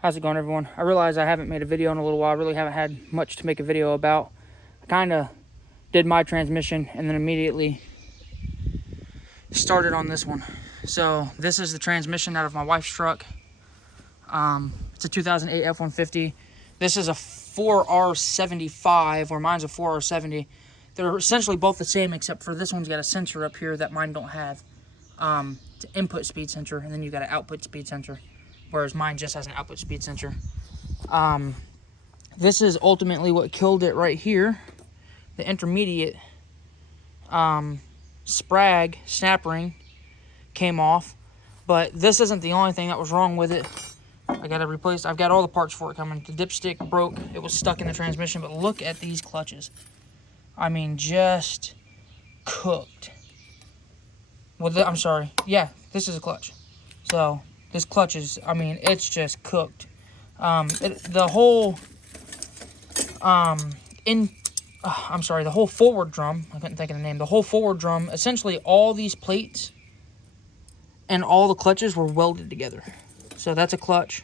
How's it going, everyone? I realize I haven't made a video in a little while. I really haven't had much to make a video about. I kind of did my transmission and then immediately started on this one. So this is the transmission out of my wife's truck. It's a 2008 F-150. This is a 4R75, or mine's a 4R70. They're essentially both the same, except for this one's got a sensor up here that mine don't have. It's an input speed sensor, and then you've got an output speed sensor, whereas mine just has an output speed sensor. This is ultimately what killed it right here. The intermediate sprag snap ring came off, but this isn't the only thing that was wrong with it. I got to replace. I've got all the parts for it coming. The dipstick broke. It was stuck in the transmission, but look at these clutches. I mean, just cooked. Well, I'm sorry. Yeah, this is a clutch. So this clutch is, I mean, it's just cooked. The whole, the whole forward drum, I couldn't think of the name, the whole forward drum, essentially all these plates and all the clutches were welded together. So that's a clutch.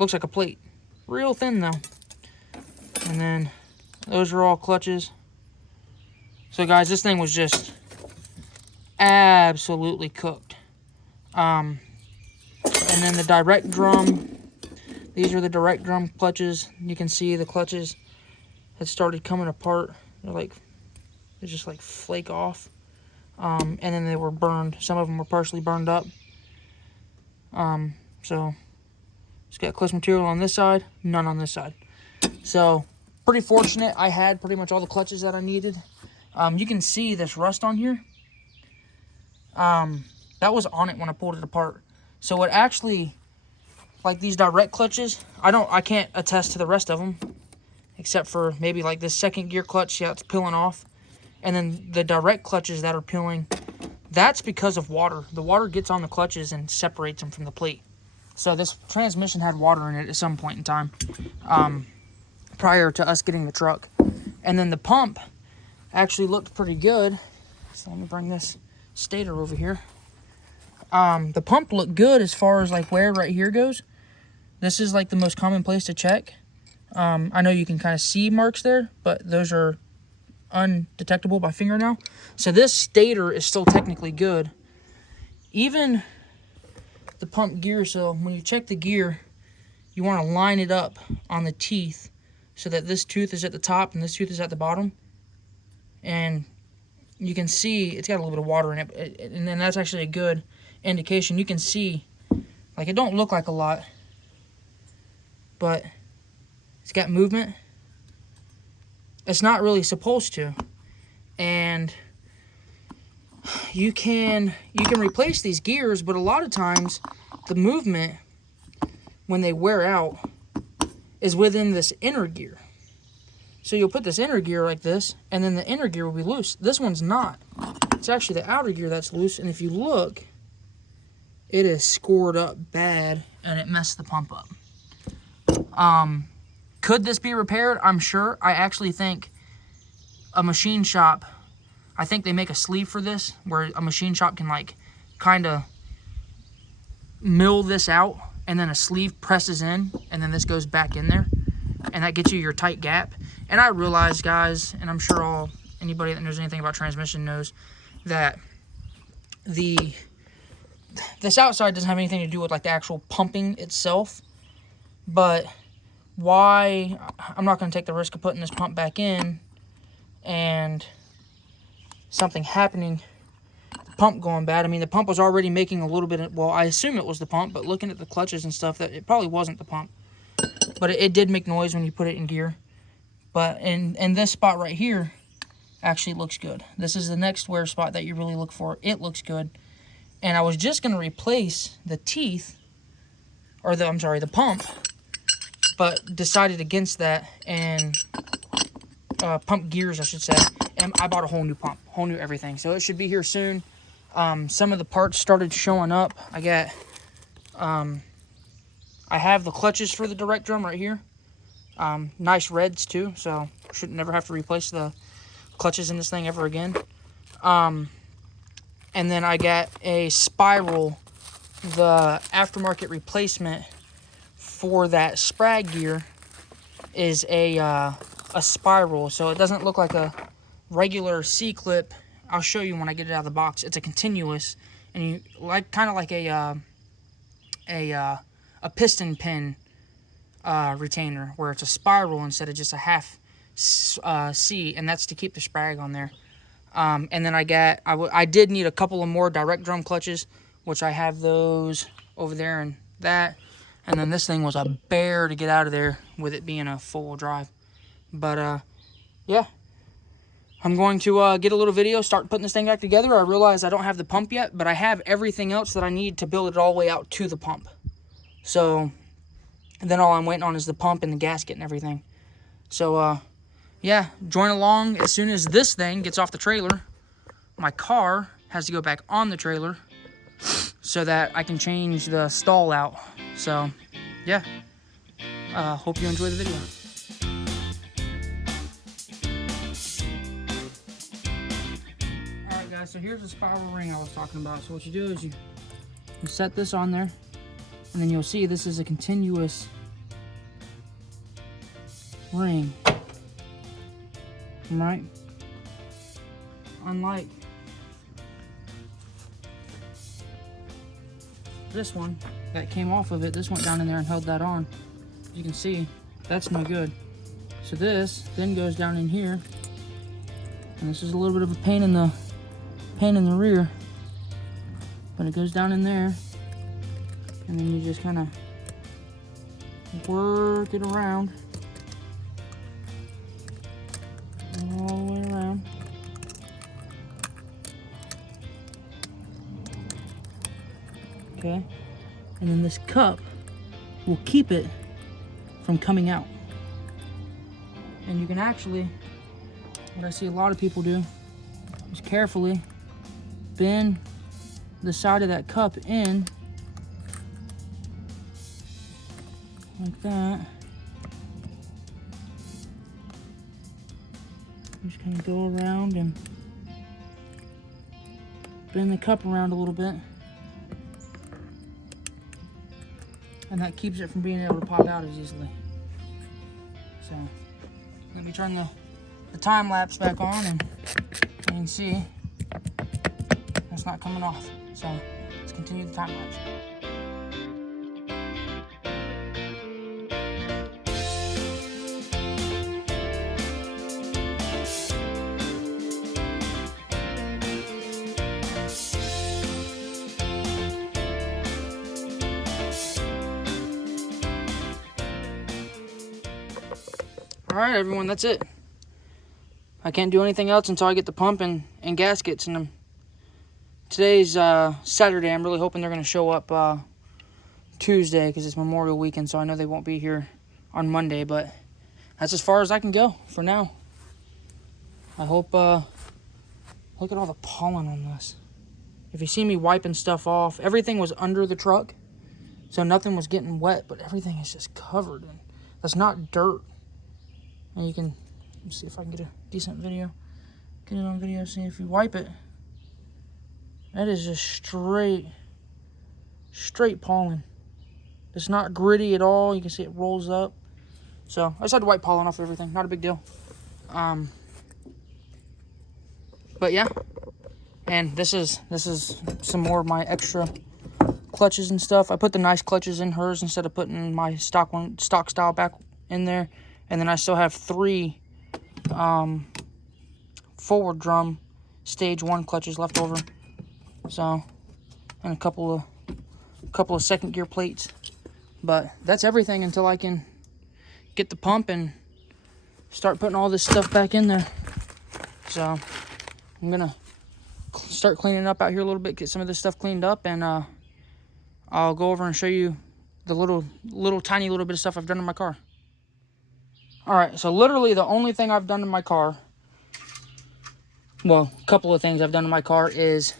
Looks like a plate. Real thin, though. And then those are all clutches. So, guys, this thing was just absolutely cooked. And then the direct drum. These are the direct drum clutches. You can see the clutches had started coming apart. They just like flake off. And then they were burned. Some of them were partially burned up. So it's got clutch material on this side, none on this side. So pretty fortunate. I had pretty much all the clutches that I needed. You can see this rust on here. That was on it when I pulled it apart. So it actually, like these direct clutches, I can't attest to the rest of them, except for maybe like this second gear clutch. Yeah, it's peeling off. And then the direct clutches that are peeling, that's because of water. The water gets on the clutches and separates them from the plate. So this transmission had water in it at some point in time, prior to us getting the truck. And then the pump actually looked pretty good. So let me bring this stator over here. The pump looked good as far as like wear right here goes. This is like the most common place to check. I know you can kind of see marks there, but those are undetectable by finger now. So this stator is still technically good. Even the pump gear, so when you check the gear, you want to line it up on the teeth so that this tooth is at the top and this tooth is at the bottom. And you can see it's got a little bit of water in it, and then that's actually a good indication. You can see, like, it don't look like a lot, but it's got movement. It's not really supposed to. And you can replace these gears, but a lot of times the movement, when they wear out, is within this inner gear. So you'll put this inner gear like this, and then the inner gear will be loose. This one's not. It's actually the outer gear that's loose, and if you look, it is scored up bad, and it messed the pump up. Could this be repaired? I'm sure. I actually think a machine shop, I think they make a sleeve for this, where a machine shop can like kind of mill this out, and then a sleeve presses in, and then this goes back in there, and that gets you your tight gap. And I realize, guys, and I'm sure anybody that knows anything about transmission knows that this outside doesn't have anything to do with like the actual pumping itself. But why? I'm not going to take the risk of putting this pump back in and something happening, the pump going bad. I mean, the pump was already making a little bit of, well, I assume it was the pump, but looking at the clutches and stuff, that it probably wasn't the pump. But it did make noise when you put it in gear. But in this spot right here actually looks good. This is the next wear spot that you really look for. It looks good. And I was just going to replace the teeth, or the pump, but decided against that, and pump gears, I should say. And I bought a whole new pump, whole new everything. So it should be here soon. Some of the parts started showing up. I have the clutches for the direct drum right here. Nice reds too, so should never have to replace the clutches in this thing ever again. And then I got a spiral, the aftermarket replacement for that Sprag gear is a spiral, so it doesn't look like a regular C-clip. I'll show you when I get it out of the box. It's a continuous, and you kind of like a piston pin retainer, where it's a spiral instead of just a half C, and that's to keep the Sprag on there. And then I did need a couple of more direct drum clutches, which I have those over there and that. And then this thing was a bear to get out of there with it being a full drive. But yeah, I'm going to get a little video, start putting this thing back together. I realize I don't have the pump yet, but I have everything else that I need to build it all the way out to the pump. So then all I'm waiting on is the pump and the gasket and everything. So yeah, join along. As soon as this thing gets off the trailer, my car has to go back on the trailer so that I can change the stall out. So yeah, hope you enjoy the video. Alright guys, so here's the spiral ring I was talking about. So what you do is you set this on there, and then you'll see this is a continuous ring. Right? Unlike this one that came off of it, this went down in there and held that on. As you can see, that's no good. So this then goes down in here, and this is a little bit of a pain in the rear, but it goes down in there, and then you just kind of work it around all the way around. Okay, and then this cup will keep it from coming out. And you can actually, what I see a lot of people do is carefully bend the side of that cup in like that. Just kind of go around and bend the cup around a little bit, and that keeps it from being able to pop out as easily. So let me turn the time lapse back on, and you can see it's not coming off. So let's continue the time lapse. Alright everyone, that's it. I can't do anything else until I get the pump and gaskets. And today's Saturday. I'm really hoping they're going to show up Tuesday, because it's Memorial Weekend, so I know they won't be here on Monday. But that's as far as I can go for now. I hope, look at all the pollen on this. If you see me wiping stuff off, everything was under the truck, so nothing was getting wet, but everything is just covered. And that's not dirt. And you can, let's see if I can get a decent video. Get it on video, see if you wipe it. That is just straight pollen. It's not gritty at all. You can see it rolls up. So I just had to wipe pollen off everything. Not a big deal. But yeah. And this is some more of my extra clutches and stuff. I put the nice clutches in hers instead of putting my stock style back in there. And then I still have 3 forward drum stage 1 clutches left over. So, and a couple of second gear plates. But that's everything until I can get the pump and start putting all this stuff back in there. So I'm gonna start cleaning up out here a little bit, get some of this stuff cleaned up, and I'll go over and show you the tiny little bit of stuff I've done in my car. Alright, so literally the only thing I've done in my car, well, a couple of things I've done in my car is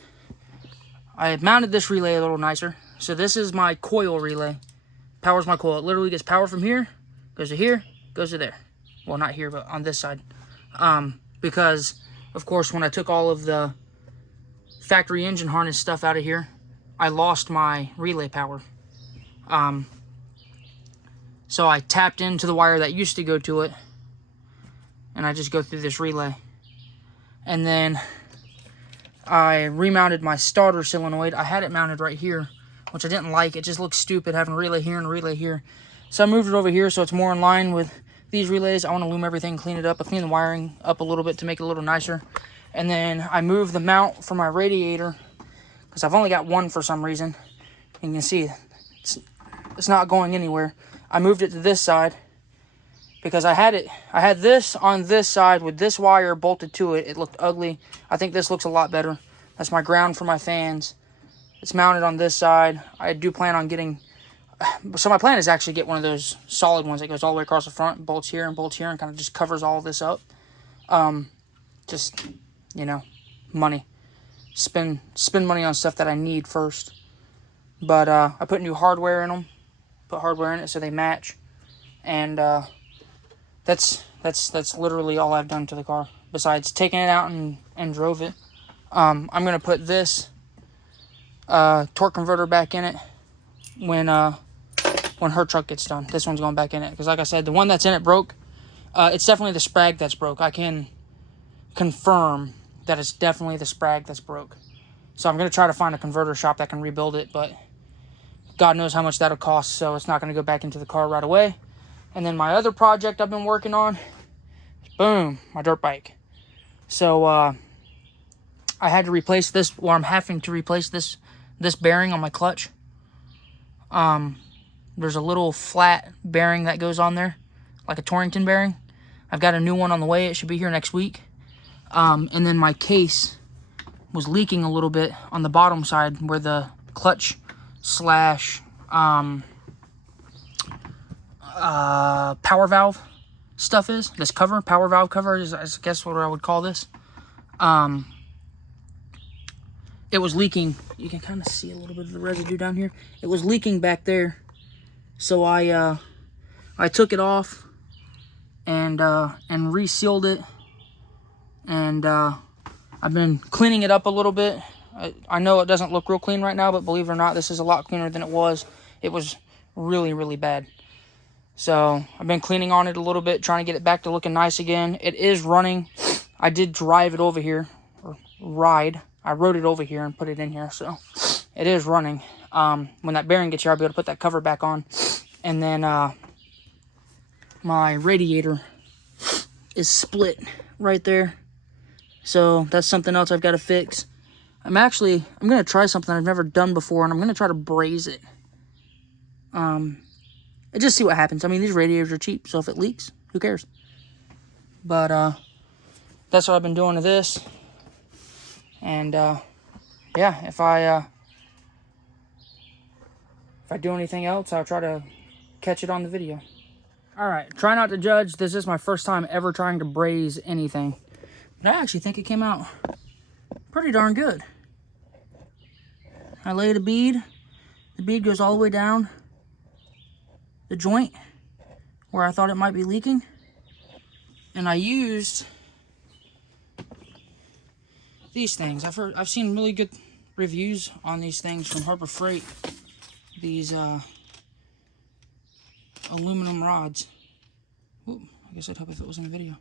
I mounted this relay a little nicer. So this is my coil relay. Powers my coil. It literally gets power from here, goes to here, goes to there. Well, not here, but on this side. Because, of course, when I took all of the factory engine harness stuff out of here, I lost my relay power. So I tapped into the wire that used to go to it, and I just go through this relay. And then I remounted my starter solenoid. I had it mounted right here, which I didn't like. It just looks stupid having a relay here and a relay here. So I moved it over here so it's more in line with these relays. I want to loom everything, clean it up. I clean the wiring up a little bit to make it a little nicer. And then I moved the mount for my radiator, because I've only got one for some reason. You can see it's not going anywhere. I moved it to this side because I had this on this side with this wire bolted to it. It looked ugly. I think this looks a lot better. That's my ground for my fans. It's mounted on this side. I do plan on getting, so my plan is actually get one of those solid ones that goes all the way across the front, bolts here, and kind of just covers all this up. Just, you know, money. Spend money on stuff that I need first. But I put new hardware in them. Put hardware in it so they match. And that's literally all I've done to the car, besides taking it out and drove it. I'm going to put this torque converter back in it when her truck gets done. This one's going back in it because, like I said, the one that's in it broke. It's definitely the sprag that's broke. I can confirm that it's definitely the sprag that's broke. So I'm going to try to find a converter shop that can rebuild it, but God knows how much that'll cost, so it's not going to go back into the car right away. And then my other project I've been working on, boom, my dirt bike. So I had to replace this, or I'm having to replace this bearing on my clutch. There's a little flat bearing that goes on there, like a Torrington bearing. I've got a new one on the way. It should be here next week. And then my case was leaking a little bit on the bottom side where the clutch slash power valve stuff is. This cover, power valve cover is, I guess, what I would call this. It was leaking. You can kind of see a little bit of the residue down here. It was leaking back there. So I took it off and resealed it. And I've been cleaning it up a little bit. I know it doesn't look real clean right now, but believe it or not, this is a lot cleaner than it was. It was really, really bad. So I've been cleaning on it a little bit, trying to get it back to looking nice again. It is running. I did drive it over here, or ride. I rode it over here and put it in here, so it is running. When that bearing gets here, I'll be able to put that cover back on. And then my radiator is split right there. So that's something else I've got to fix. I'm going to try something I've never done before, and I'm going to try to braze it. And just see what happens. I mean, these radiators are cheap, so if it leaks, who cares? But that's what I've been doing to this. And yeah, if I do anything else, I'll try to catch it on the video. Alright, try not to judge. This is my first time ever trying to braze anything. But I actually think it came out pretty darn good. I laid a bead. The bead goes all the way down the joint where I thought it might be leaking. And I used these things. I've seen really good reviews on these things from Harbor Freight. These aluminum rods. Ooh, I guess I'd hope if it was in the video.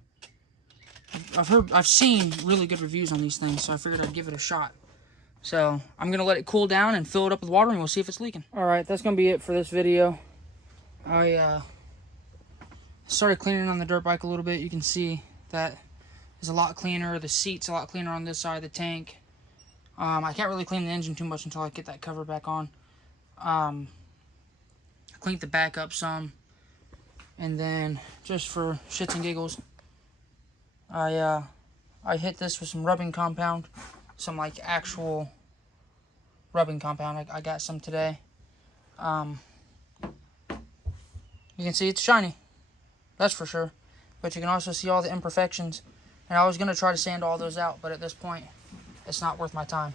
I've seen really good reviews on these things, so I figured I'd give it a shot. So I'm gonna let it cool down and fill it up with water, and we'll see if it's leaking. All right, that's gonna be it for this video. I started cleaning on the dirt bike a little bit. You can see that is a lot cleaner. The seat's a lot cleaner on this side of the tank. I can't really clean the engine too much until I get that cover back on. I cleaned the back up some, and then just for shits and giggles, I hit this with some rubbing compound, some like actual rubbing compound. I got some today. You can see it's shiny, that's for sure, but you can also see all the imperfections. And I was going to try to sand all those out, but at this point, it's not worth my time.